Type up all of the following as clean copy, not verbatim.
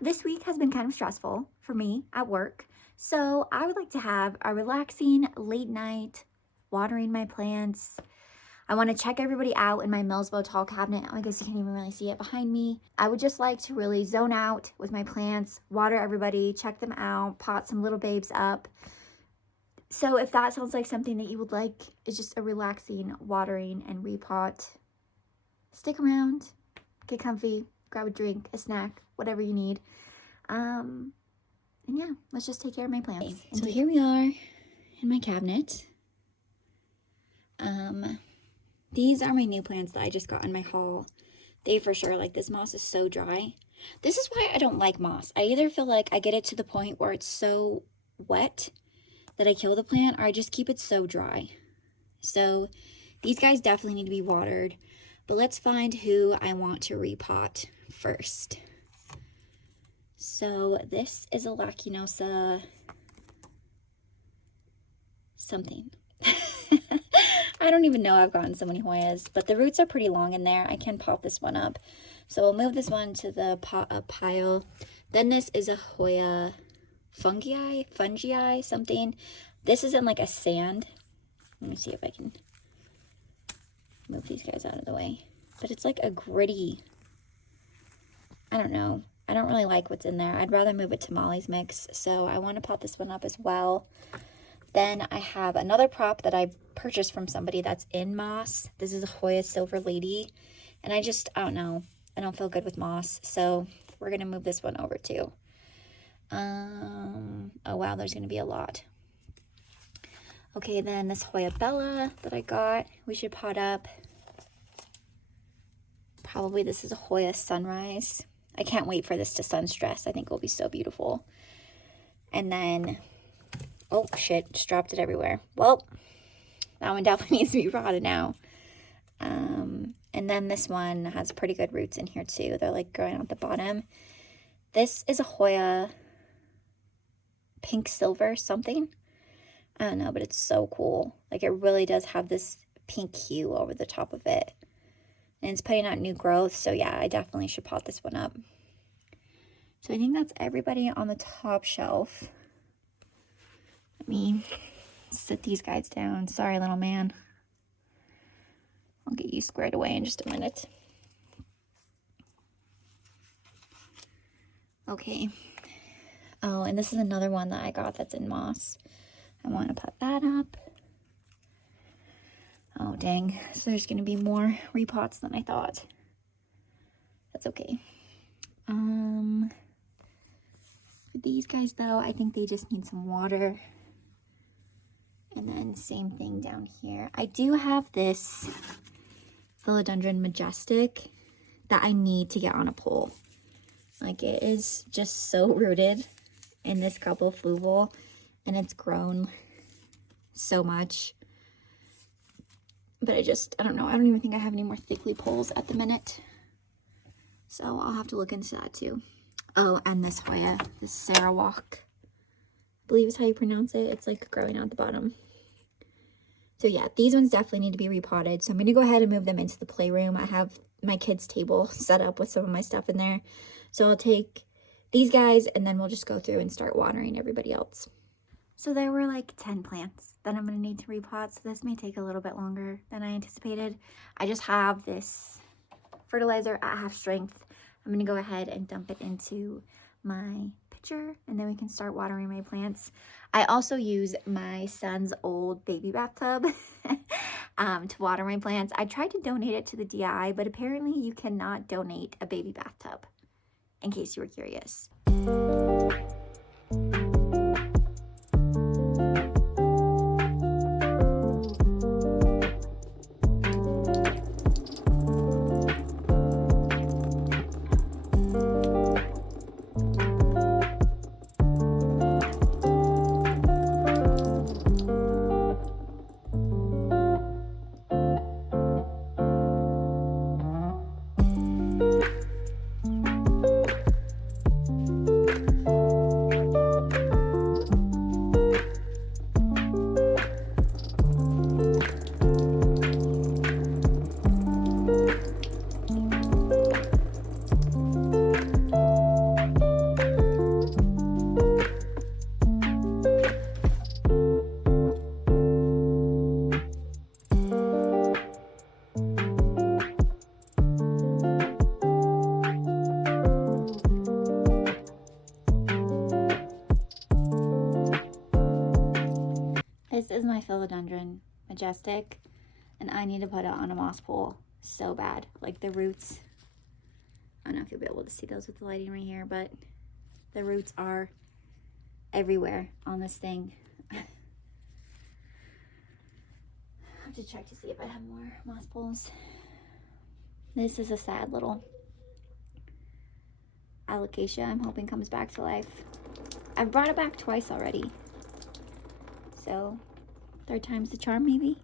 This week has been kind of stressful for me at work. So I would like to have a relaxing late night watering my plants. I want to check everybody out in my Milsbo tall cabinet. I guess you can't even really see it behind me. I would just like to really zone out with my plants, water everybody, check them out, pot some little babes up. So if that sounds like something that you would like, it's just a relaxing watering and repot. Stick around, get comfy, grab a drink, a snack, whatever you need. And yeah, let's just take care of my plants. Okay, so here we are in my cabinet. These are my new plants that I just got in my haul. They for sure, like, this moss is so dry. This is why I don't like moss. I either feel like I get it to the point where it's so wet that I kill the plant, or I just keep it so dry. So these guys definitely need to be watered, but let's find who I want to repot first. So this is a Lacinosa something. I don't even know, I've gotten so many Hoyas, but the roots are pretty long in there. I can pop this one up. So we'll move this one to the pile. Then this is a Hoya fungi, something. This is in like a sand. Let me see if I can move these guys out of the way. But it's like a gritty, I don't know. I don't really like what's in there. I'd rather move it to Molly's mix. So I want to pot this one up as well. Then I have another prop that I purchased from somebody that's in moss. This is a Hoya Silver Lady. And I don't know. I don't feel good with moss. So we're going to move this one over too. Oh wow, there's going to be a lot. Okay, then this Hoya Bella that I got, we should pot up. Probably this is a Hoya Sunrise. I can't wait for this to sun stress. I think it will be so beautiful. And then, oh shit, just dropped it everywhere. Well, that one definitely needs to be potted now. And then this one has pretty good roots in here too. They're like growing out the bottom. This is a Hoya Pink Silver something. I don't know, but it's so cool. Like, it really does have this pink hue over the top of it. And it's putting out new growth. So yeah, I definitely should pot this one up. So I think that's everybody on the top shelf. Let me sit these guys down. Sorry, little man. I'll get you squared away in just a minute. Okay. Oh, and this is another one that I got that's in moss. I want to put that up. Oh, dang. So there's going to be more repots than I thought. That's okay. For these guys, though, I think they just need some water. And then same thing down here. I do have this Philodendron Majestic that I need to get on a pole. Like, it is just so rooted in this couple fluval, and it's grown so much. But I don't know. I don't even think I have any more thickly poles at the minute. So I'll have to look into that too. Oh, and this Hoya, this Sarawak, I believe is how you pronounce it. It's like growing out the bottom. So yeah, these ones definitely need to be repotted. So I'm going to go ahead and move them into the playroom. I have my kids' table set up with some of my stuff in there. So I'll take these guys and then we'll just go through and start watering everybody else. So there were like 10 plants that I'm going to need to repot, so this may take a little bit longer than I anticipated. I just have this fertilizer at half strength. I'm going to go ahead and dump it into my pitcher, and then we can start watering my plants. I also use my son's old baby bathtub to water my plants. I tried to donate it to the DI, but apparently you cannot donate a baby bathtub, in case you were curious. This is my philodendron majestic, and I need to put it on a moss pole so bad. Like the roots, I don't know if you'll be able to see those with the lighting right here, but the roots are everywhere on this thing. I have to check to see if I have more moss poles. This is a sad little alocasia. I'm hoping comes back to life. I've brought it back twice already, so third time's the charm, maybe.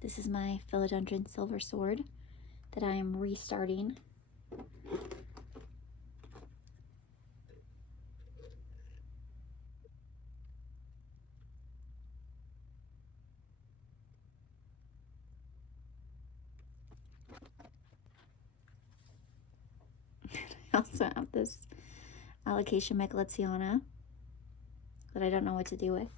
This is my philodendron silver sword that I am restarting. I also have this alocasia michelletziana that I don't know what to do with.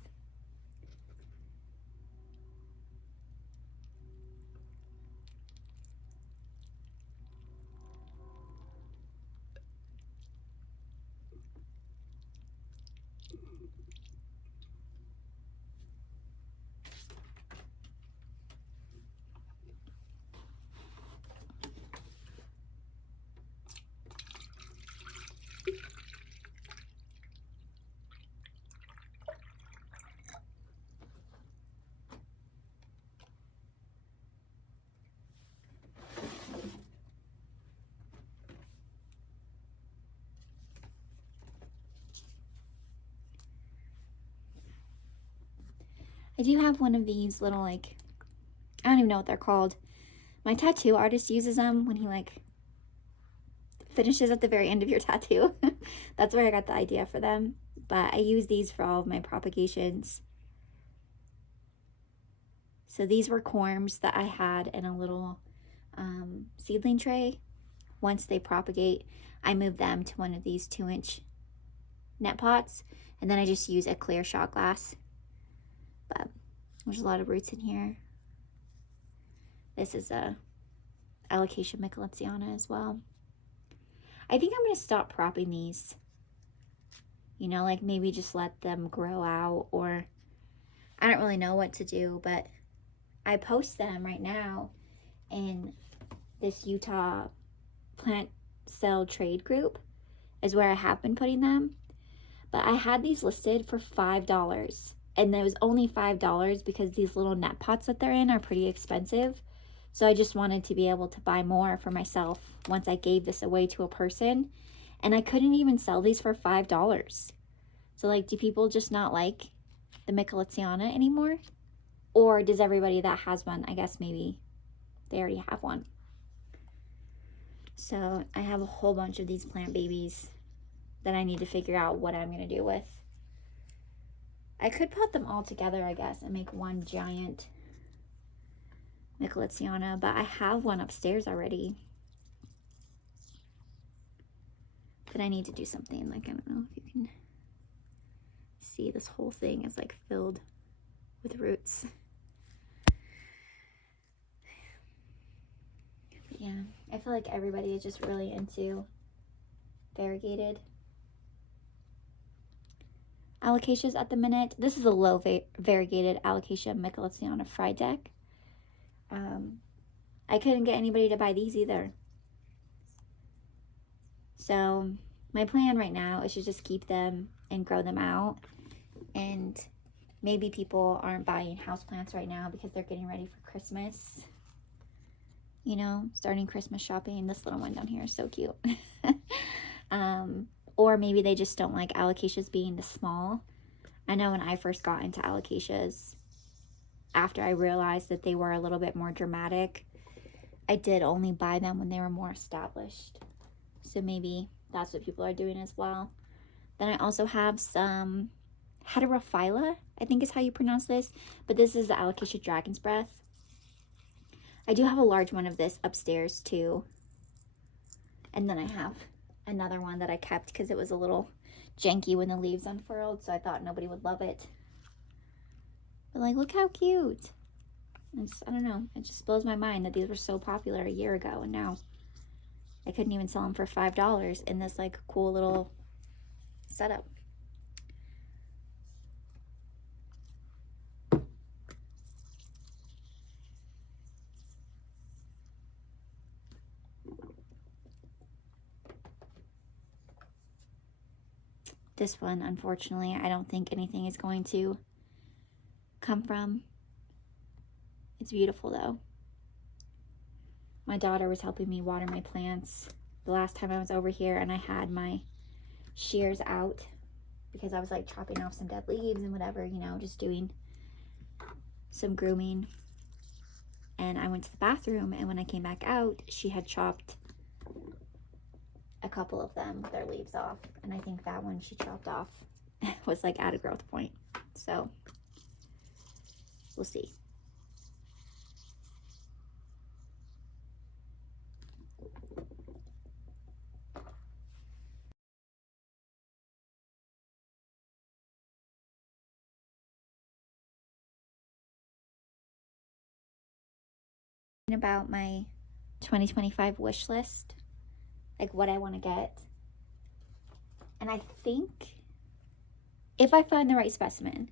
I do have one of these little, like, I don't even know what they're called. My tattoo artist uses them when he, like, finishes at the very end of your tattoo. That's where I got the idea for them. But I use these for all of my propagations. So these were corms that I had in a little seedling tray. Once they propagate, I move them to one of these 2-inch net pots, and then I just use a clear shot glass. But there's a lot of roots in here. This is a alocasia michelletziana as well. I think I'm going to stop propping these. You know, like maybe just let them grow out, or I don't really know what to do, but I post them right now in this Utah plant sale trade group is where I have been putting them. But I had these listed for $5, and there was only $5 because these little net pots that they're in are pretty expensive. So I just wanted to be able to buy more for myself once I gave this away to a person. And I couldn't even sell these for $5. So, like, do people just not like the michelletziana anymore? Or does everybody that has one, I guess maybe they already have one. So I have a whole bunch of these plant babies that I need to figure out what I'm going to do with. I could put them all together, I guess, and make one giant michelletziana, but I have one upstairs already. But I need to do something, like, I don't know if you can see, this whole thing is like filled with roots. But yeah, I feel like everybody is just really into variegated alocasias at the minute. This is a low variegated alocasia michelletziana fry deck. I couldn't get anybody to buy these either. So my plan right now is to just keep them and grow them out. And maybe people aren't buying houseplants right now because they're getting ready for Christmas. You know, starting Christmas shopping. This little one down here is so cute. Or maybe they just don't like alocasias being this small. I know when I first got into alocasias, after I realized that they were a little bit more dramatic, I did only buy them when they were more established. So maybe that's what people are doing as well. Then I also have some heterophylla, I think is how you pronounce this, but this is the alocasia dragon's breath. I do have a large one of this upstairs too. And then I have another one that I kept because it was a little janky when the leaves unfurled, so I thought nobody would love it. But like, look how cute. I don't know, it just blows my mind that these were so popular a year ago, and now I couldn't even sell them for $5 in this like cool little setup. This one, unfortunately, I don't think anything is going to come from. It's beautiful though. My daughter was helping me water my plants the last time I was over here, and I had my shears out because I was like chopping off some dead leaves and whatever, you know, just doing some grooming. And I went to the bathroom, and when I came back out, she had chopped a couple of them, their leaves off, and I think that one she chopped off was like at a growth point. So we'll see. About my 2025 wish list, like what I want to get. And I think if I find the right specimen,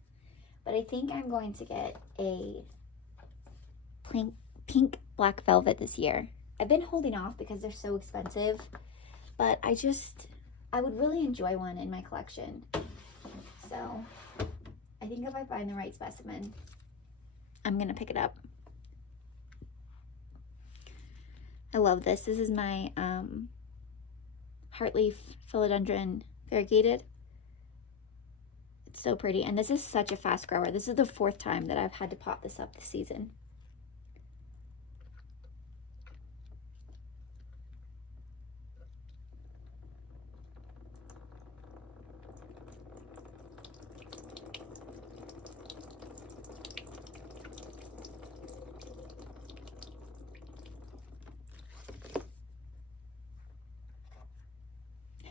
but I think I'm going to get a pink black velvet this year. I've been holding off because they're so expensive, but I would really enjoy one in my collection. So I think if I find the right specimen, I'm gonna pick it up. I love this. This is my heartleaf philodendron variegated. It's so pretty, and this is such a fast grower. This is the 4th time that I've had to pot this up this season.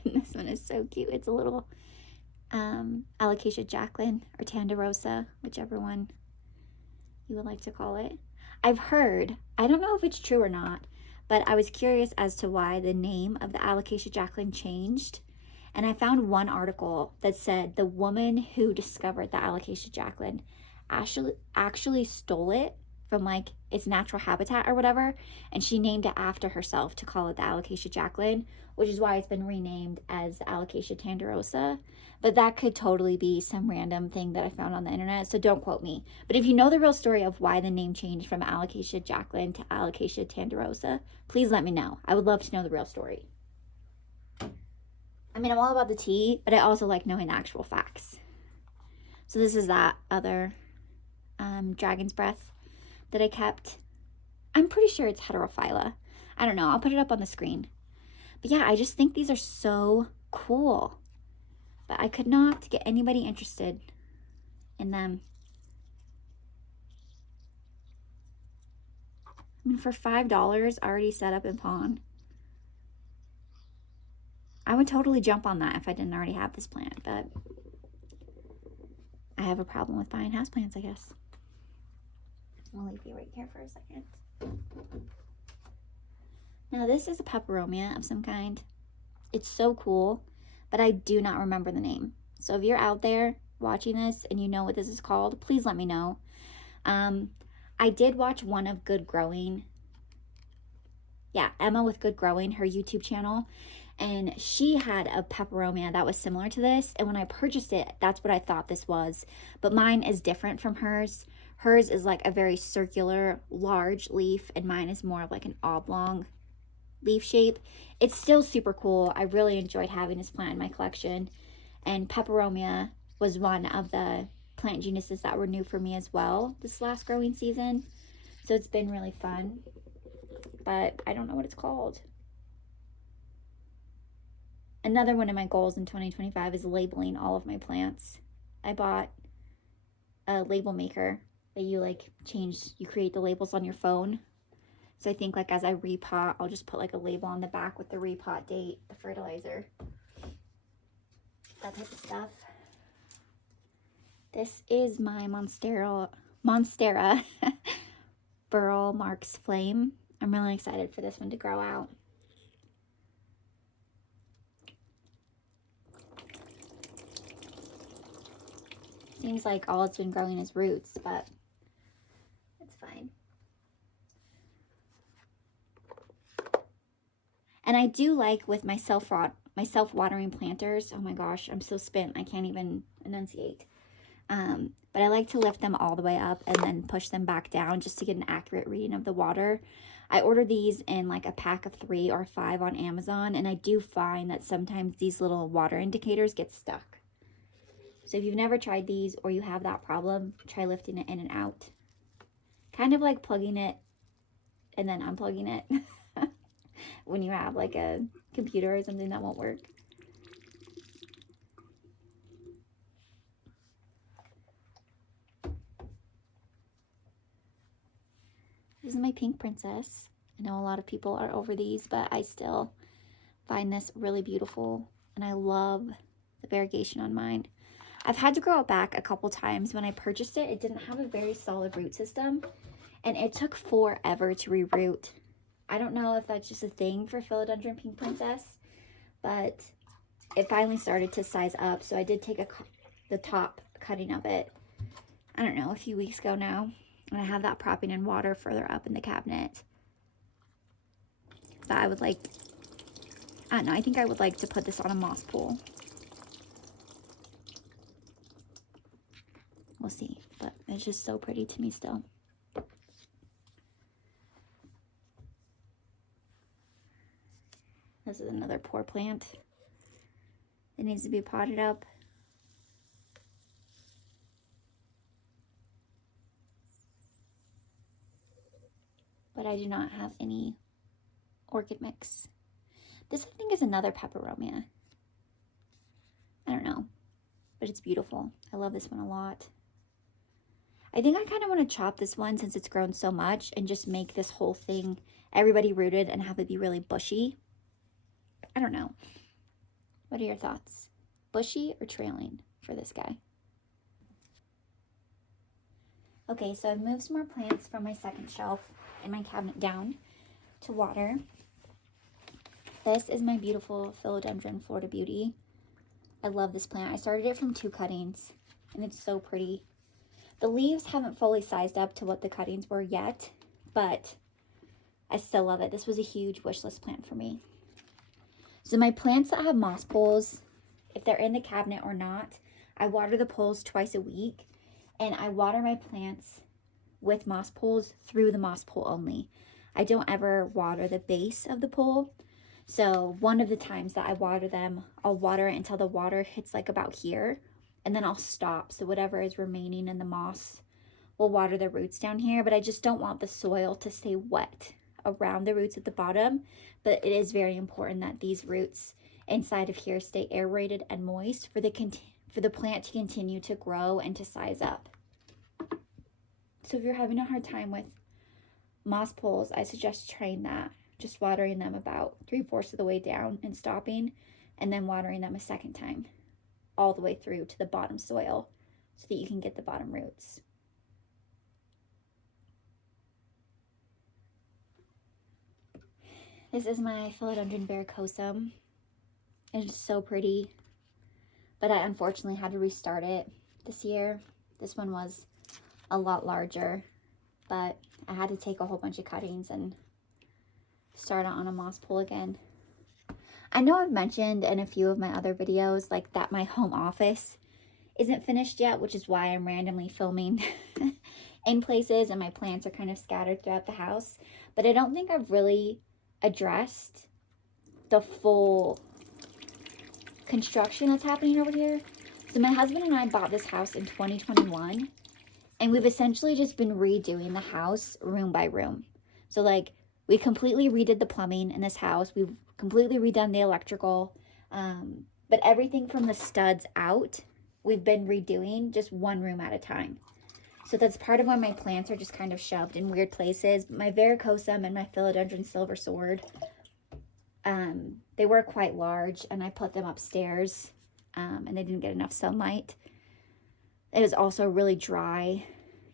This one is so cute. It's a little Alocasia Jacqueline or Tanderosa, whichever one you would like to call it. I've heard, I don't know if it's true or not, but I was curious as to why the name of the Alocasia Jacqueline changed. And I found one article that said the woman who discovered the Alocasia Jacqueline actually stole it from like its natural habitat or whatever, and she named it after herself to call it the Alocasia Jacqueline, which is why it's been renamed as the Alocasia Tanderosa. But that could totally be some random thing that I found on the internet, so don't quote me. But if you know the real story of why the name changed from Alocasia Jacqueline to Alocasia Tanderosa, please let me know. I would love to know the real story. I mean, I'm all about the tea, but I also like knowing the actual facts. So this is that other dragon's breath that I kept. I'm pretty sure it's Heterophylla. I don't know. I'll put it up on the screen. But yeah, I just think these are so cool. But I could not get anybody interested in them. I mean, for $5 already set up in pawn, I would totally jump on that if I didn't already have this plant, but I have a problem with buying houseplants, I guess. I'll leave you right here for a second. Now this is a peperomia of some kind. It's so cool, but I do not remember the name. So if you're out there watching this and you know what this is called, please let me know. I did watch one of Good Growing. Yeah, Emma with Good Growing, her YouTube channel. And she had a peperomia that was similar to this. And when I purchased it, that's what I thought this was. But mine is different from hers. Hers is like a very circular, large leaf. And mine is more of like an oblong leaf shape. It's still super cool. I really enjoyed having this plant in my collection. And peperomia was one of the plant genuses that were new for me as well this last growing season. So it's been really fun. But I don't know what it's called. Another one of my goals in 2025 is labeling all of my plants. I bought a label maker that you create the labels on your phone. So I think like as I repot, I'll just put like a label on the back with the repot date, the fertilizer, that type of stuff. This is my Monstera Burl Marks Flame. I'm really excited for this one to grow out. Seems like all it's been growing is roots, but it's fine. And I do like with my self-watering planters, oh my gosh, I'm so spent, I can't even enunciate. But I like to lift them all the way up and then push them back down just to get an accurate reading of the water. I ordered these in like a pack of 3 or 5 on Amazon, and I do find that sometimes these little water indicators get stuck. So if you've never tried these or you have that problem, try lifting it in and out. Kind of like plugging it and then unplugging it when you have like a computer or something that won't work. This is my pink princess. I know a lot of people are over these, but I still find this really beautiful, and I love the variegation on mine. I've had to grow it back a couple times. When I purchased it, it didn't have a very solid root system, and it took forever to reroot. I don't know if that's just a thing for philodendron pink princess, but it finally started to size up. So I did take the top cutting of it, I don't know, a few weeks ago now, and I have that propping in water further up in the cabinet. But I would like, I don't know, I think I would like to put this on a moss pool. We'll see, but it's just so pretty to me still. This is another poor plant. It needs to be potted up. But I do not have any orchid mix. This, I think, is another peperomia. I don't know, but it's beautiful. I love this one a lot. I think I kind of want to chop this one since it's grown so much and just make this whole thing everybody rooted and have it be really bushy. I don't know. What are your thoughts? Bushy or trailing for this guy? Okay, so I've moved some more plants from my second shelf in my cabinet down to water. This is my beautiful philodendron Florida Beauty. I love this plant. I started it from 2 cuttings, and it's so pretty. The leaves haven't fully sized up to what the cuttings were yet, but I still love it. This was a huge wish list plant for me. So my plants that have moss poles, if they're in the cabinet or not, I water the poles twice a week, and I water my plants with moss poles through the moss pole only. I don't ever water the base of the pole. So one of the times that I water them, I'll water it until the water hits like about here, and then I'll stop. So whatever is remaining in the moss will water the roots down here, but I just don't want the soil to stay wet around the roots at the bottom. But it is very important that these roots inside of here stay aerated and moist for the plant to continue to grow and to size up. So if you're having a hard time with moss poles, I suggest trying that. Just watering them about 3/4 of the way down and stopping, and then watering them a second time all the way through to the bottom soil so that you can get the bottom roots. This is my philodendron varicosum. It is so pretty, but I unfortunately had to restart it this year. This one was a lot larger, but I had to take a whole bunch of cuttings and start on a moss pole again. I know I've mentioned in a few of my other videos like that my home office isn't finished yet, which is why I'm randomly filming in places and my plants are kind of scattered throughout the house. But I don't think I've really addressed the full construction that's happening over here. So my husband and I bought this house in 2021, and we've essentially just been redoing the house room by room. So like we completely redid the plumbing in this house. We've completely redone the electrical, but everything from the studs out, we've been redoing just one room at a time. So that's part of why my plants are just kind of shoved in weird places. My varicosum and my philodendron silver sword, they were quite large, and I put them upstairs, and they didn't get enough sunlight. It was also really dry.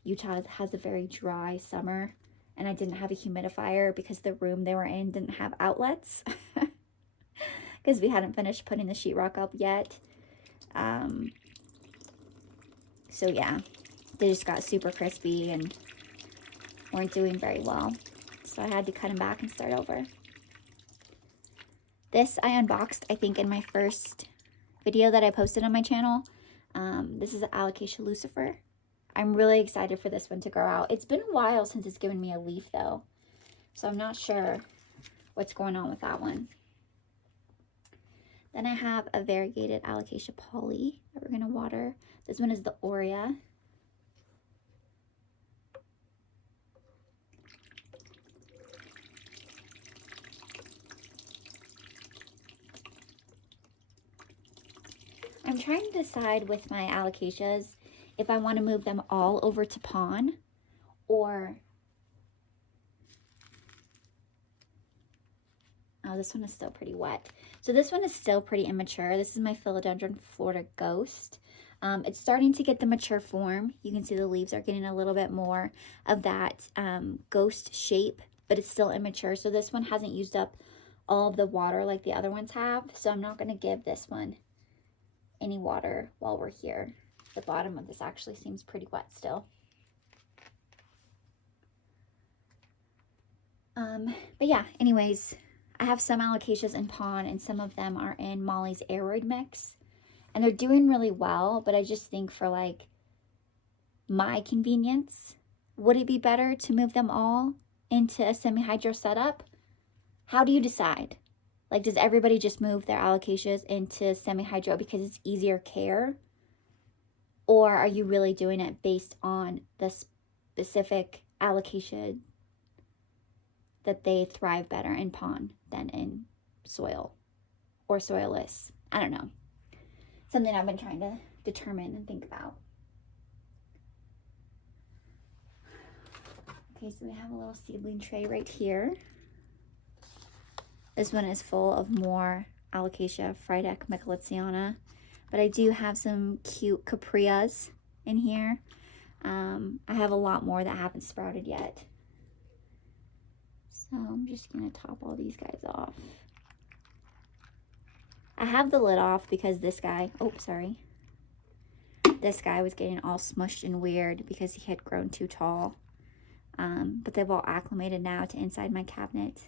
Utah has a very dry summer, and I didn't have a humidifier because the room they were in didn't have outlets because we hadn't finished putting the sheetrock up yet. So yeah, they just got super crispy and weren't doing very well. So I had to cut them back and start over. This I unboxed, I think, in my first video that I posted on my channel. This is an Alocasia Lucifer. I'm really excited for this one to grow out. It's been a while since it's given me a leaf though, so I'm not sure what's going on with that one. Then I have a variegated Alocasia Poly that we're going to water. This one is the Aurea. I'm trying to decide with my alocasias if I want to move them all over to pon or... Oh, this one is still pretty wet. So this one is still pretty immature. This is my Philodendron Florida Ghost. It's starting to get the mature form. You can see the leaves are getting a little bit more of that ghost shape, but it's still immature. So this one hasn't used up all of the water like the other ones have. So I'm not going to give this one any water while we're here. The bottom of this actually seems pretty wet still. But yeah, anyways, I have some alocasias in pon and some of them are in Molly's Aroid mix. And they're doing really well, but I just think for like my convenience, would it be better to move them all into a semi-hydro setup? How do you decide? Like, does everybody just move their alocasias into semi-hydro because it's easier care? Or are you really doing it based on the specific alocasia that they thrive better in pon than in soil or soilless? I don't know. Something I've been trying to determine and think about. Okay, so we have a little seedling tray right here. This one is full of more Alocasia Frydek Michelitziana, but I do have some cute Caprias in here. I have a lot more that haven't sprouted yet. So I'm just gonna top all these guys off. I have the lid off because this guy, oh, sorry. This guy was getting all smushed and weird because he had grown too tall. But they've all acclimated now to inside my cabinet.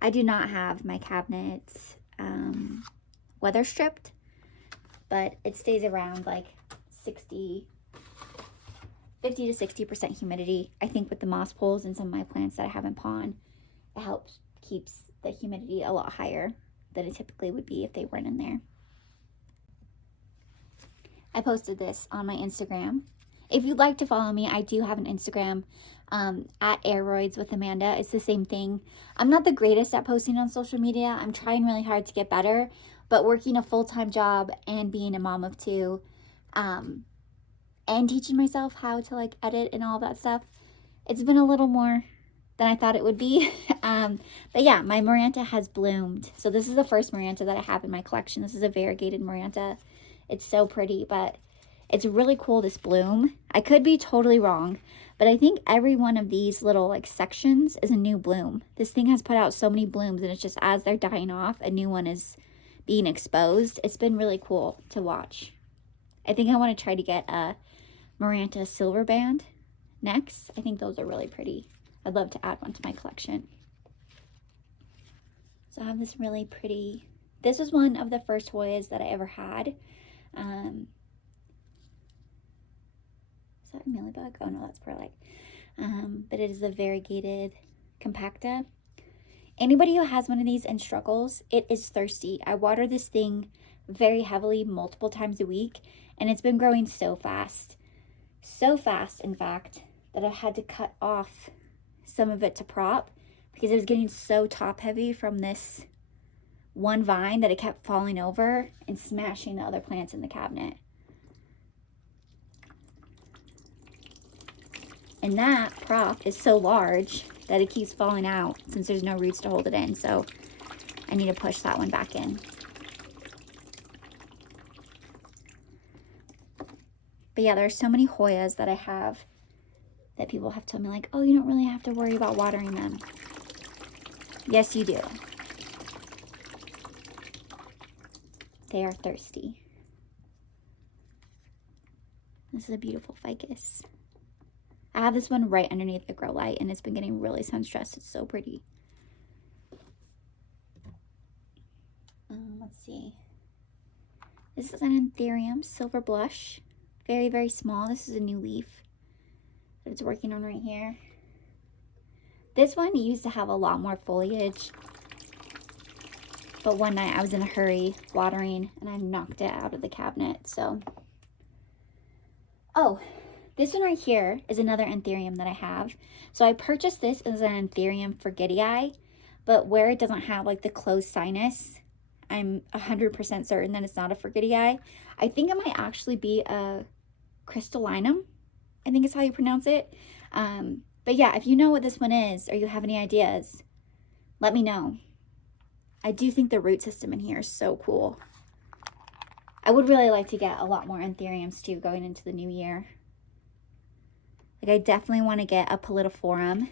I do not have my cabinet weather stripped, but it stays around like 50 to 60% humidity. I think with the moss poles and some of my plants that I have in pon, it helps keeps the humidity a lot higher than it typically would be if they weren't in there. I posted this on my Instagram. If you'd like to follow me, I do have an Instagram at Aroids with Amanda. It's the same thing. I'm not the greatest at posting on social media. I'm trying really hard to get better, but working a full-time job and being a mom of two and teaching myself how to like edit and all that stuff, it's been a little more than I thought it would be. But yeah, my Maranta has bloomed. So this is the first Maranta that I have in my collection. This is a variegated Maranta. It's so pretty, but it's really cool, this bloom. I could be totally wrong, but I think every one of these little like sections is a new bloom. This thing has put out so many blooms, and it's just as they're dying off, a new one is being exposed. It's been really cool to watch. I think I want to try to get a Maranta silver band next. I think those are really pretty. I'd love to add one to my collection. So I have this really pretty, this was one of the first Hoyas that I ever had. Is that a mealybug? Oh no, that's perlite. But it is a variegated compacta. Anybody who has one of these and struggles, it is thirsty. I water this thing very heavily multiple times a week, and it's been growing so fast. So fast, in fact, that I've had to cut off some of it to prop because it was getting so top heavy from this one vine that it kept falling over and smashing the other plants in the cabinet. And that prop is so large that it keeps falling out since there's no roots to hold it in. So I need to push that one back in. But yeah, there are so many Hoyas that I have that people have told me like, oh, you don't really have to worry about watering them. Yes, you do. They are thirsty. This is a beautiful ficus. I have this one right underneath the grow light, and it's been getting really sun stressed. It's so pretty. Let's see. This is an anthurium, silver blush. Very, very small. This is a new leaf that it's working on right here. This one used to have a lot more foliage, but one night I was in a hurry watering and I knocked it out of the cabinet. So, oh, this one right here is another anthurium that I have. So I purchased this as an anthurium for giddy eye, but where it doesn't have like the closed sinus, I'm 100% certain that it's not a forgitty eye. I think it might actually be a crystallinum, I think is how you pronounce it. But yeah, if you know what this one is or you have any ideas, let me know. I do think the root system in here is so cool. I would really like to get a lot more anthuriums too going into the new year. Like I definitely want to get a pallidophorum,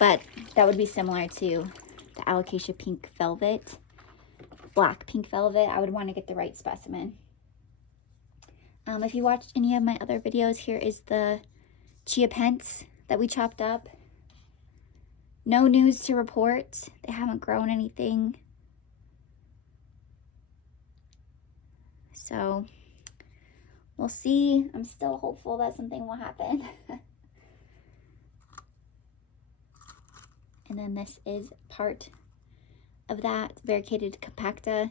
but that would be similar to the alocasia pink velvet, black pink velvet. I would want to get the right specimen. If you watched any of my other videos, here is the chia pence that we chopped up. No news to report. They haven't grown anything. So we'll see. I'm still hopeful that something will happen. And then this is part of that variegated compacta.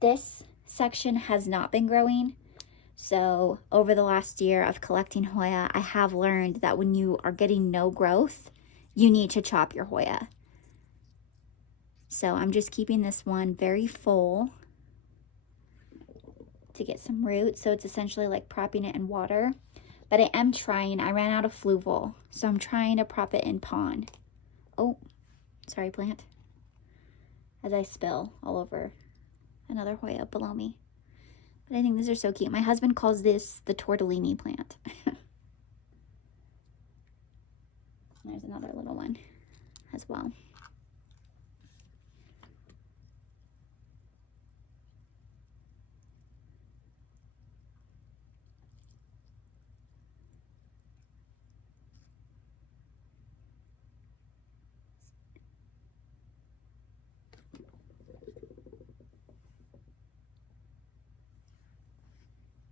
This section has not been growing. So over the last year of collecting Hoya, I have learned that when you are getting no growth, you need to chop your Hoya. So I'm just keeping this one very full to get some roots. So it's essentially like propping it in water. But I am trying, I ran out of fluval, so I'm trying to prop it in pond. Oh, sorry plant. As I spill all over another Hoya below me. But I think these are so cute. My husband calls this the tortellini plant. There's another little one as well.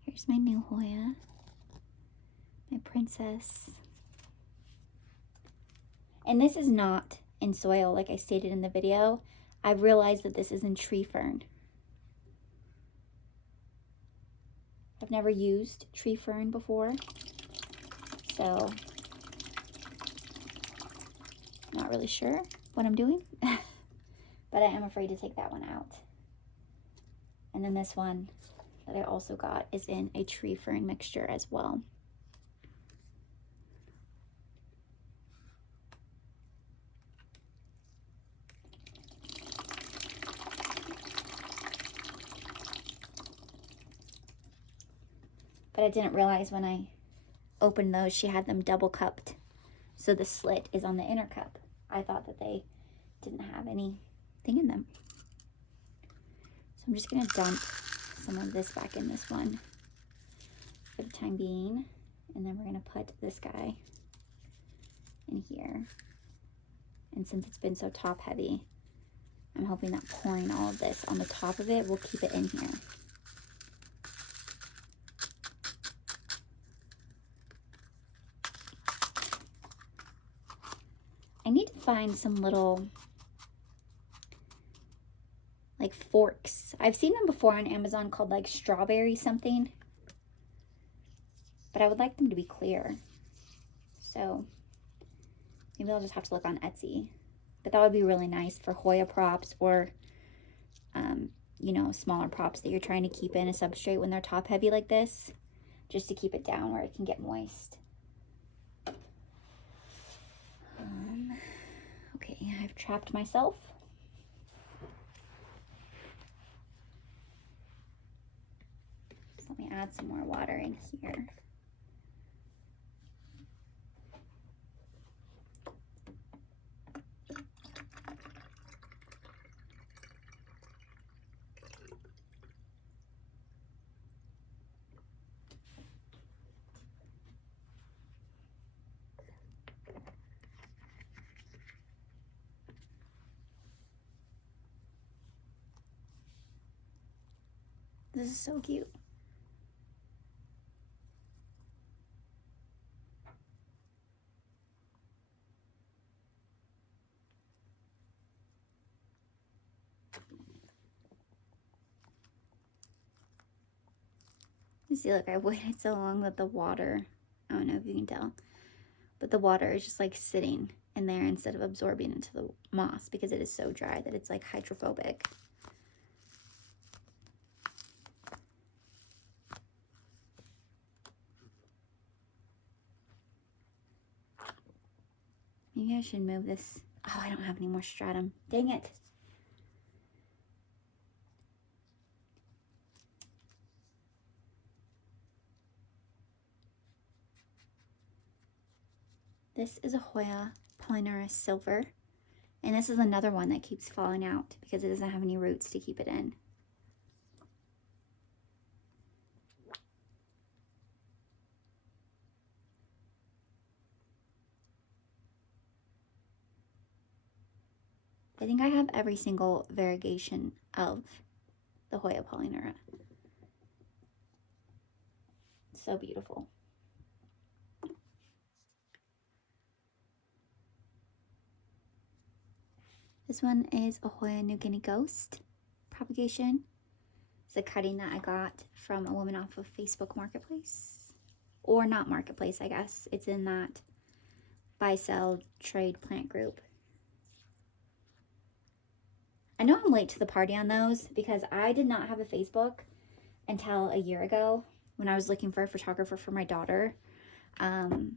Here's my new Hoya, my princess. And this is not in soil like I stated in the video. I realized that this is in tree fern. I've never used tree fern before, so not really sure what I'm doing, but I am afraid to take that one out. And then this one that I also got is in a tree fern mixture as well. But I didn't realize when I opened those, she had them double cupped. So the slit is on the inner cup. I thought that they didn't have anything in them. So I'm just gonna dump some of this back in this one for the time being. And then we're gonna put this guy in here. And since it's been so top heavy, I'm hoping that pouring all of this on the top of it will keep it in here. I need to find some little like forks. I've seen them before on Amazon called like strawberry something, but I would like them to be clear. So maybe I'll just have to look on Etsy, but that would be really nice for Hoya props or, you know, smaller props that you're trying to keep in a substrate when they're top heavy like this, just to keep it down where it can get moist. Okay, I've trapped myself. Let me add some more water in here. This is so cute. You see, look, I waited so long that the water, I don't know if you can tell, but the water is just like sitting in there instead of absorbing into the moss because it is so dry that it's like hydrophobic. Maybe I should move this. Oh, I don't have any more stratum. Dang it. This is a Hoya Polyneris Silver. And this is another one that keeps falling out because it doesn't have any roots to keep it in. I think I have every single variegation of the Hoya Polyneura. So beautiful. This one is a Hoya New Guinea Ghost propagation. It's a cutting that I got from a woman off of Facebook Marketplace. Or not Marketplace, I guess. It's in that buy, sell, trade plant group. I know I'm late to the party on those because I did not have a Facebook until a year ago when I was looking for a photographer for my daughter. Oh,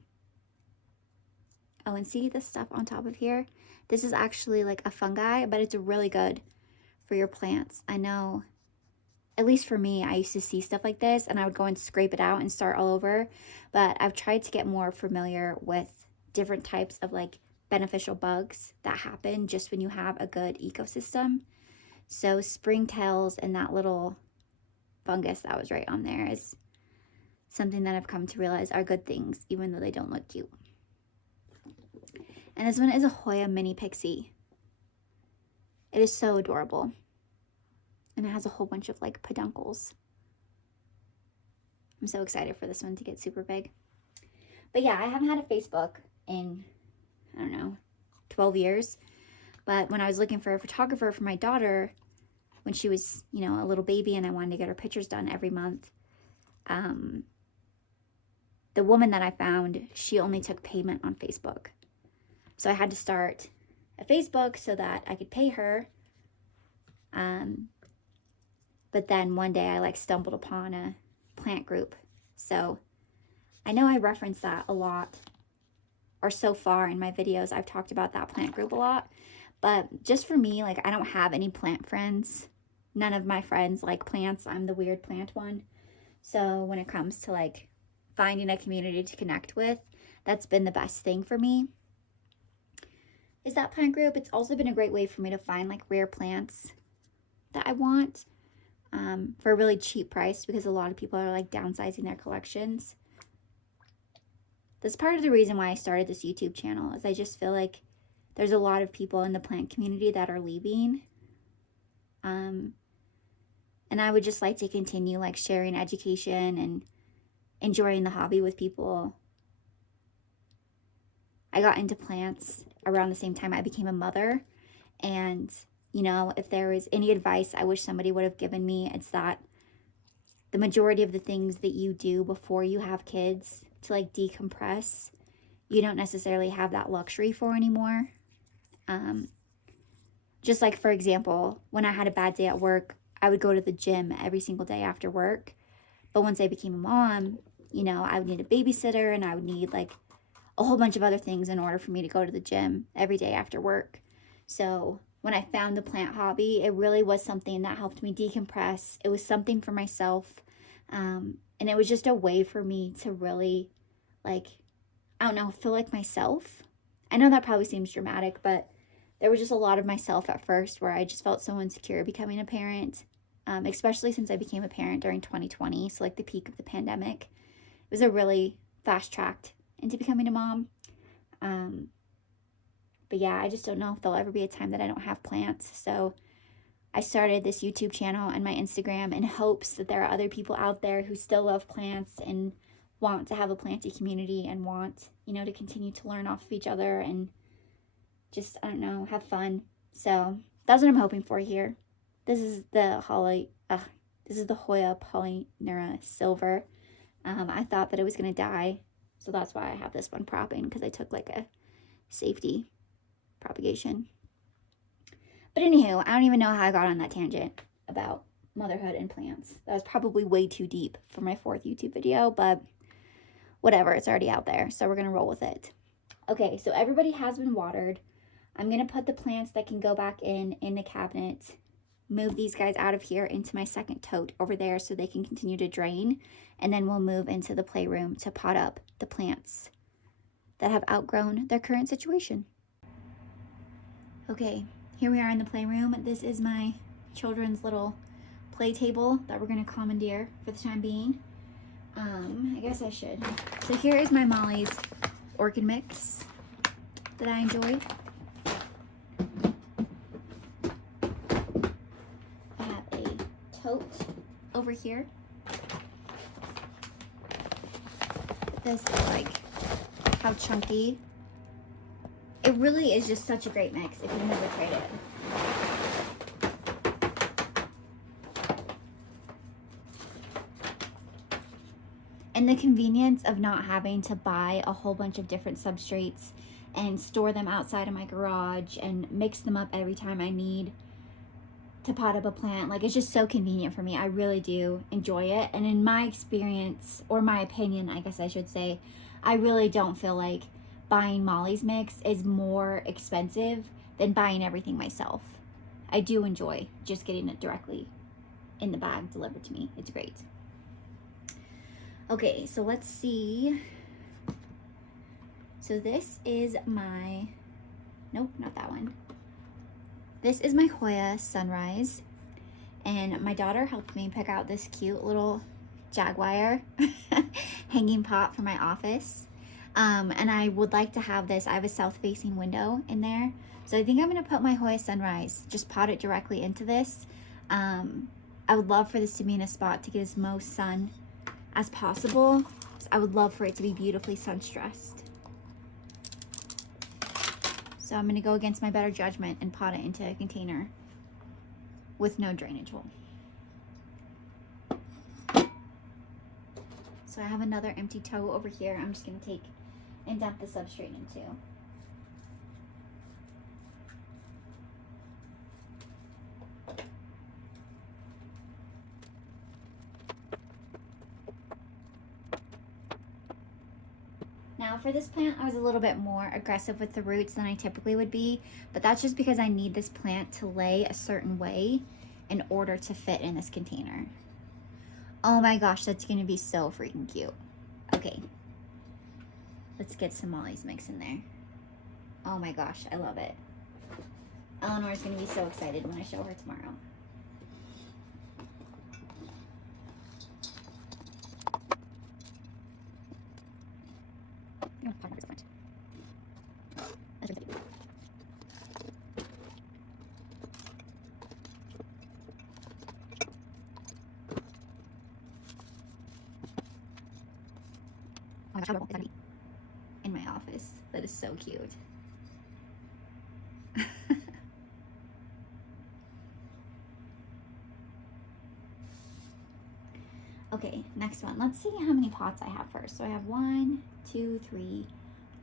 and see this stuff on top of here? This is actually like a fungi, but it's really good for your plants. I know, at least for me, I used to see stuff like this and I would go and scrape it out and start all over. But I've tried to get more familiar with different types of like beneficial bugs that happen just when you have a good ecosystem. So springtails and that little fungus that was right on there is something that I've come to realize are good things, even though they don't look cute. And this one is a Hoya Mini Pixie. It is so adorable. And it has a whole bunch of like peduncles. I'm so excited for this one to get super big. But yeah, I haven't had a Facebook in, I don't know, 12 years. But when I was looking for a photographer for my daughter, when she was, you know, a little baby and I wanted to get her pictures done every month, the woman that I found, she only took payment on Facebook. So I had to start a Facebook so that I could pay her. But then one day I like stumbled upon a plant group. So I know I reference that a lot, or so far in my videos I've talked about that plant group a lot. But just for me, like I don't have any plant friends. None of my friends like plants. I'm the weird plant one. So when it comes to like finding a community to connect with, that's been the best thing for me. Is that plant group. It's also been a great way for me to find like rare plants that I want for a really cheap price because a lot of people are like downsizing their collections. That's part of the reason why I started this YouTube channel is I just feel like there's a lot of people in the plant community that are leaving. And I would just like to continue like sharing education and enjoying the hobby with people. I got into plants around the same time I became a mother. And, you know, if there was any advice I wish somebody would have given me, it's that the majority of the things that you do before you have kids to like decompress, you don't necessarily have that luxury for anymore. Just like, for example, when I had a bad day at work, I would go to the gym every single day after work. But once I became a mom, you know, I would need a babysitter and I would need like a whole bunch of other things in order for me to go to the gym every day after work. So when I found the plant hobby, it really was something that helped me decompress. It was something for myself. And it was just a way for me to really, like, I don't know, feel like myself. I know that probably seems dramatic, but there was just a lot of myself at first where I just felt so insecure becoming a parent, especially since I became a parent during 2020, so like the peak of the pandemic. It was a really fast-tracked into becoming a mom. But yeah, I just don't know if there'll ever be a time that I don't have plants. So I started this YouTube channel and my Instagram in hopes that there are other people out there who still love plants and want to have a planty community and want, you know, to continue to learn off of each other and just, I don't know, have fun. So that's what I'm hoping for here. This is the Hoya Polynera Silver. I thought that it was going to die, so that's why I have this one propping, because I took like a safety propagation. But anywho, I don't even know how I got on that tangent about motherhood and plants. That was probably way too deep for my 4th YouTube video, but whatever, it's already out there, so we're going to roll with it. Okay, so everybody has been watered. I'm going to put the plants that can go back in the cabinet, move these guys out of here into my second tote over there so they can continue to drain, and then we'll move into the playroom to pot up the plants that have outgrown their current situation. Okay, here we are in the playroom. This is my children's little play table that we're going to commandeer for the time being. I guess I should. So here is my Molly's Orchid mix that I enjoy. I have a tote over here. This is like how chunky. It really is just such a great mix if you've never tried it. And the convenience of not having to buy a whole bunch of different substrates and store them outside of my garage and mix them up every time I need to pot up a plant. Like, it's just so convenient for me. I really do enjoy it. And in my experience, or my opinion, I guess I should say, I really don't feel like buying Molly's mix is more expensive than buying everything myself. I do enjoy just getting it directly in the bag delivered to me. It's great. Okay, so let's see. So this is my, nope, not that one. This is my Hoya Sunrise, and my daughter helped me pick out this cute little jaguar hanging pot for my office. And I would like to have this. I have a south-facing window in there, so I think I'm going to put my Hoya Sunrise, just pot it directly into this. I would love for this to be in a spot to get as most sun as possible. I would love for it to be beautifully sun-stressed. So I'm going to go against my better judgment and pot it into a container with no drainage hole. So I have another empty tote over here. I'm just going to take and dump the substrate into. Now for this plant, I was a little bit more aggressive with the roots than I typically would be, but that's just because I need this plant to lay a certain way in order to fit in this container. Oh my gosh, that's gonna be so freaking cute. Okay, let's get some Molly's mix in there. Oh my gosh, I love it. Eleanor's gonna be so excited when I show her tomorrow. Oh my gosh, how adorable is that gonna be in my office? That is so cute. Okay, next one. Let's see how many pots I have first. So I have 1, 2, 3,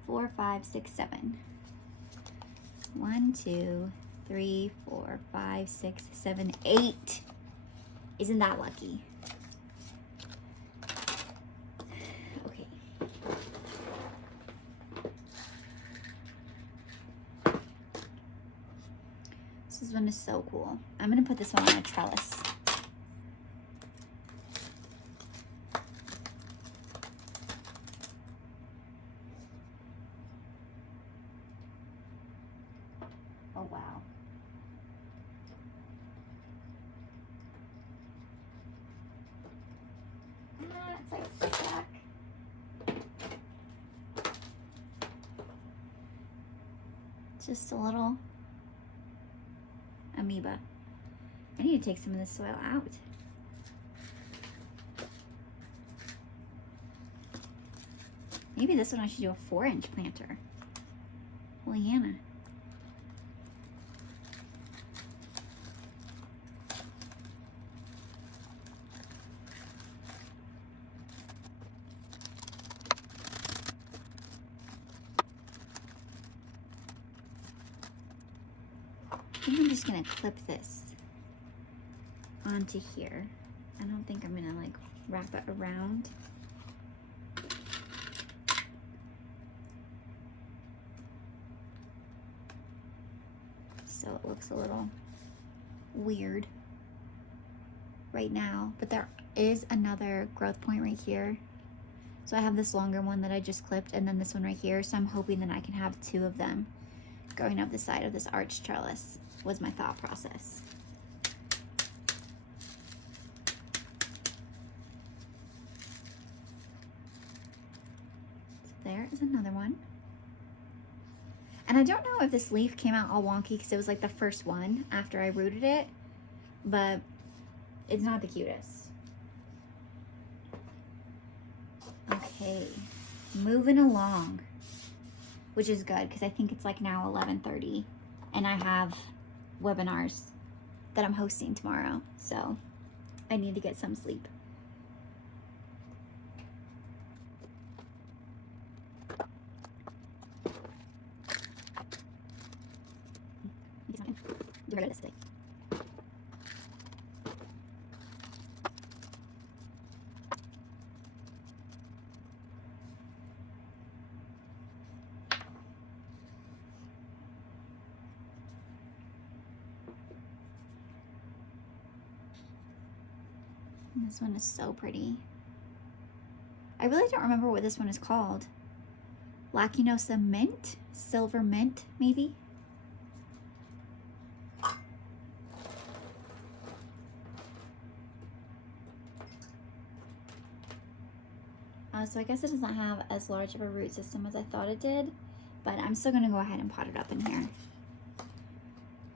4, 5, 6, 7. 1, 2, 3, 4, 5, 6, 7, 8. Isn't that lucky? Okay. This one is so cool. I'm gonna put this one on a trellis. Oh, wow. It's like stuck. Just a little amoeba. I need to take some of this soil out. Maybe this one I should do a 4-inch planter. Holy Hannah. I think I'm just gonna clip this onto here. I don't think I'm gonna like wrap it around. So it looks a little weird right now, but there is another growth point right here. So I have this longer one that I just clipped and then this one right here. So I'm hoping that I can have 2 of them going up the side of this arch trellis, was my thought process. So there is another one. And I don't know if this leaf came out all wonky because it was like the first one after I rooted it, but it's not the cutest. Okay, moving along, which is good because I think it's like now 11:30 and I have webinars that I'm hosting tomorrow, so I need to get some sleep. Get rid of this thing. And this one is so pretty. I really don't remember what this one is called. Lacinosa mint? Silver mint, maybe? So I guess it doesn't have as large of a root system as I thought it did, but I'm still gonna go ahead and pot it up in here.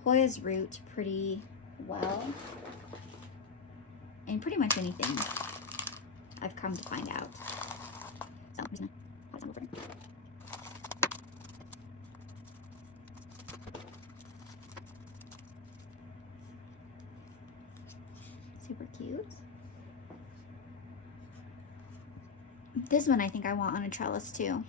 Hoya's root pretty well in pretty much anything, I've come to find out. So I'm just gonna pot some over here. Super cute. This one I think I want on a trellis too.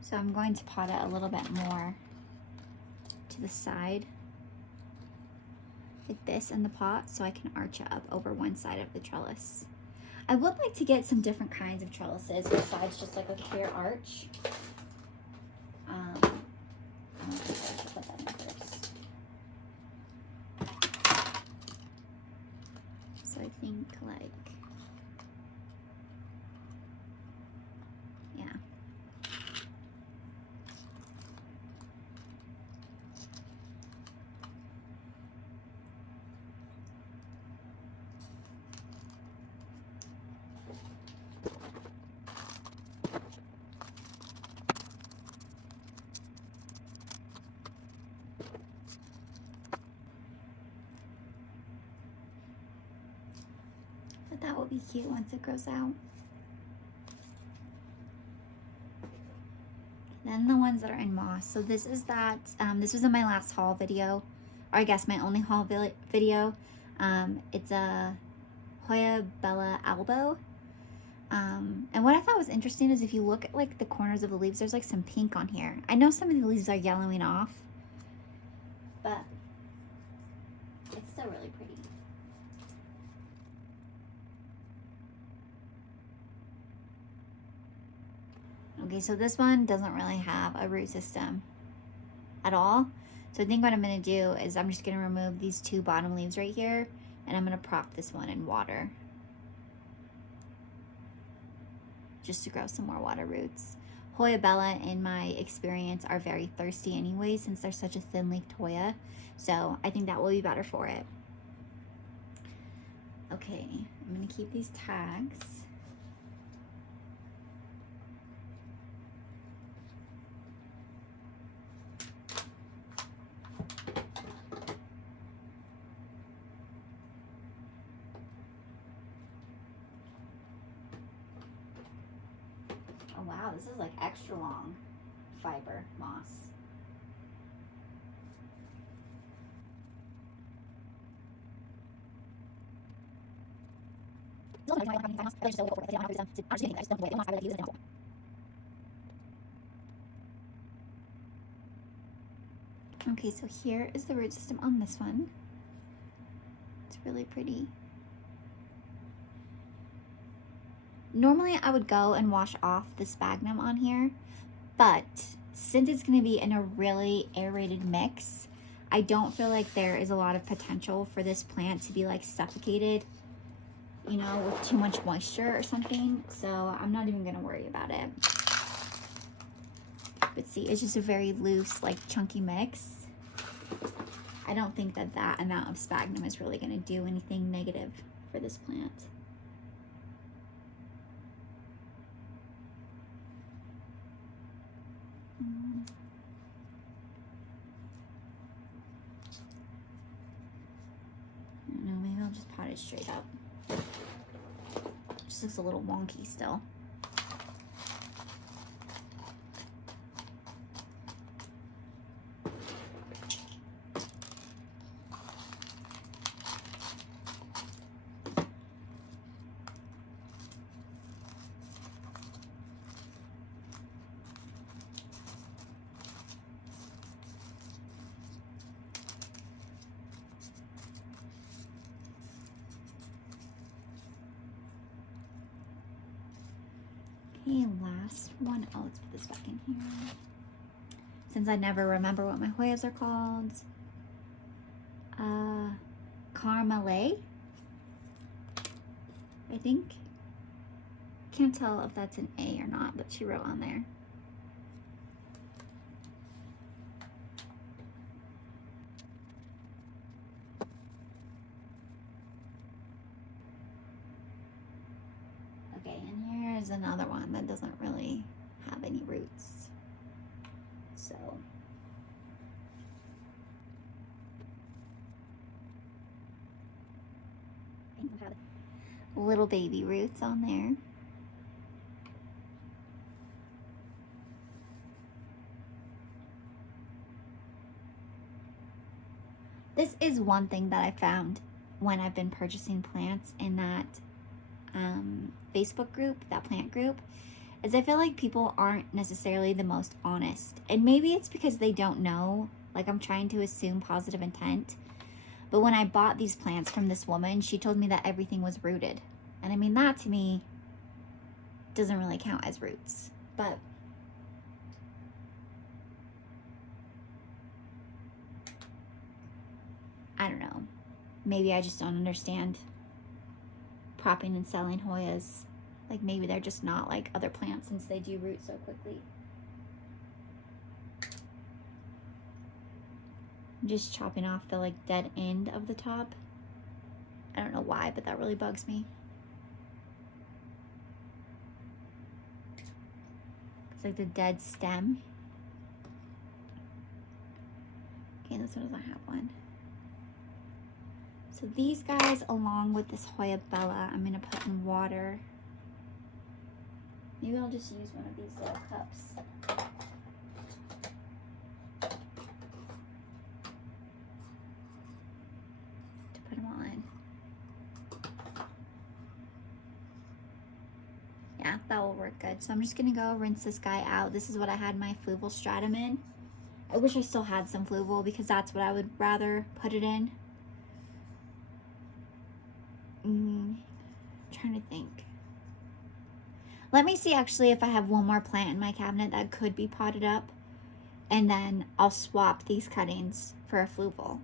So I'm going to pot it a little bit more to the side, like this in the pot, so I can arch it up over one side of the trellis. I would like to get some different kinds of trellises besides just like a clear arch. I should put that in first. So I think like, yeah. But that will be cute once it grows out. Then the ones that are in moss. So this is that, this was in my last haul video, or I guess my only haul video. It's a Hoya Bella Albo. And what I thought was interesting is if you look at like the corners of the leaves, there's like some pink on here. I know some of the leaves are yellowing off, but it's still really pretty. Okay, so this one doesn't really have a root system at all. So I think what I'm gonna do is I'm just gonna remove these 2 bottom leaves right here, and I'm gonna prop this one in water, just to grow some more water roots. Hoya Bella, in my experience, are very thirsty anyway, since they're such a thin-leafed Hoya. So I think that will be better for it. Okay, I'm gonna keep these tags. Oh wow, this is like extra long fiber moss. Okay, so here is the root system on this one. It's really pretty. Normally I would go and wash off the sphagnum on here, but since it's going to be in a really aerated mix, I don't feel like there is a lot of potential for this plant to be like suffocated, you know, with too much moisture or something. So I'm not even going to worry about it. But see, it's just a very loose, like chunky mix. I don't think that that amount of sphagnum is really going to do anything negative for this plant. I don't know, maybe I'll just pot it straight up. Just looks a little wonky still. Okay, last one. Oh, let's put this back in here. Since I never remember what my Hoyas are called. Carmelet, I think. Can't tell if that's an A or not, but she wrote on there. Okay, and here's another one that doesn't really have any roots. So little baby roots on there. This is one thing that I found when I've been purchasing plants in that Facebook group, that plant group, is I feel like people aren't necessarily the most honest. And maybe it's because they don't know, like I'm trying to assume positive intent. But when I bought these plants from this woman, she told me that everything was rooted. And I mean, that to me doesn't really count as roots. But I don't know. Maybe I just don't understand propping and selling Hoyas. Like maybe they're just not like other plants since they do root so quickly. I'm just chopping off the like dead end of the top. I don't know why, but that really bugs me. It's like the dead stem. Okay, this one doesn't have one. So these guys, along with this Hoya Bella, I'm gonna put in water. Maybe I'll just use one of these little cups. To put them all in. Yeah, that will work good. So I'm just gonna go rinse this guy out. This is what I had my fluval stratum in. I wish I still had some fluval because that's what I would rather put it in. Trying to think. Let me see actually if I have one more plant in my cabinet that could be potted up, and then I'll swap these cuttings for a fluval.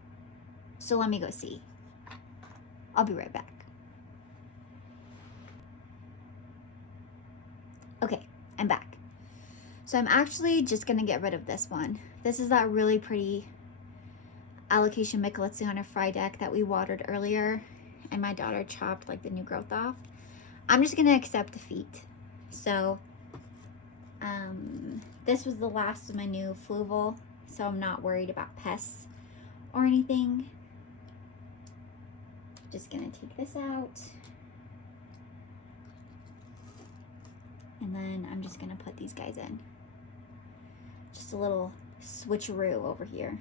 So let me go see. I'll be right back. Okay, I'm back. So I'm actually just gonna get rid of this one. This is that really pretty Alocasia Michelitziana Frydek that we watered earlier, and my daughter chopped like the new growth off. I'm just gonna accept defeat. So this was the last of my new fluval, so I'm not worried about pests or anything. Just gonna take this out, and And then I'm just gonna put these guys in. Just a little switcheroo over here.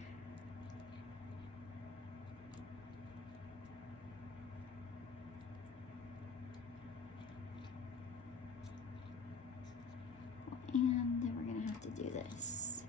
And then we're gonna have to do this.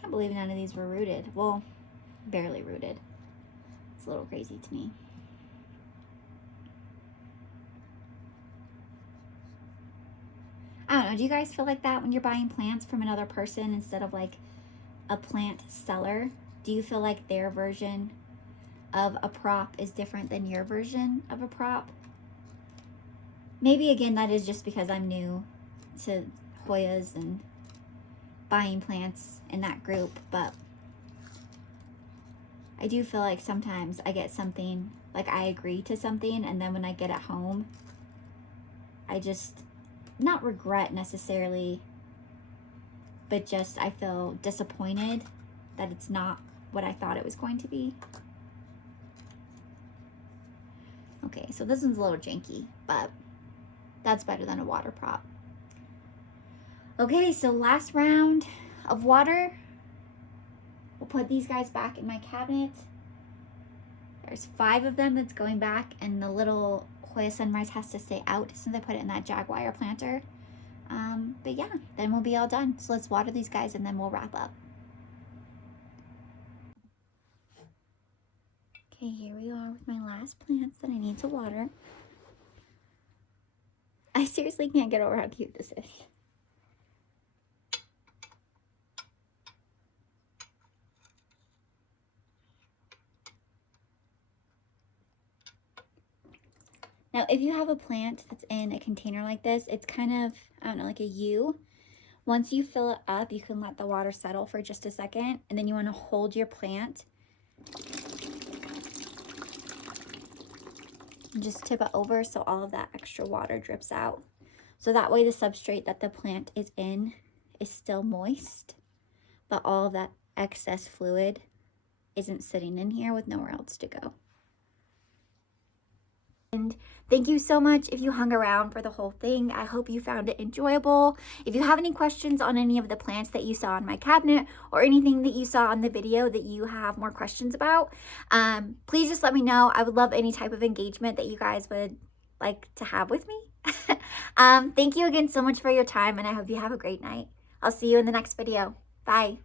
Can't believe none of these were rooted. Well, barely rooted. It's a little crazy to me. I don't know, do you guys feel like that when you're buying plants from another person instead of like a plant seller? Do you feel like their version of a prop is different than your version of a prop? Maybe again, that is just because I'm new to Hoyas and buying plants in that group, but I do feel like sometimes I get something, like I agree to something, and then when I get it home, I just, not regret necessarily, but just I feel disappointed that it's not what I thought it was going to be. Okay, so this one's a little janky, but that's better than a water prop. Okay, so last round of water. We'll put these guys back in my cabinet. There's 5 of them that's going back, and the little Hoya Sunrise has to stay out since I put it in that Jaguar planter. But yeah, then we'll be all done. So let's water these guys and then we'll wrap up. Okay, here we are with my last plants that I need to water. I seriously can't get over how cute this is. Now, if you have a plant that's in a container like this, it's kind of, I don't know, like a U. Once you fill it up, you can let the water settle for just a second, and then you want to hold your plant and just tip it over so all of that extra water drips out. So that way the substrate that the plant is in is still moist, but all of that excess fluid isn't sitting in here with nowhere else to go. And thank you so much if you hung around for the whole thing. I hope you found it enjoyable. If you have any questions on any of the plants that you saw in my cabinet or anything that you saw on the video that you have more questions about, please just let me know. I would love any type of engagement that you guys would like to have with me. Thank you again so much for your time, and I hope you have a great night. I'll see you in the next video. Bye.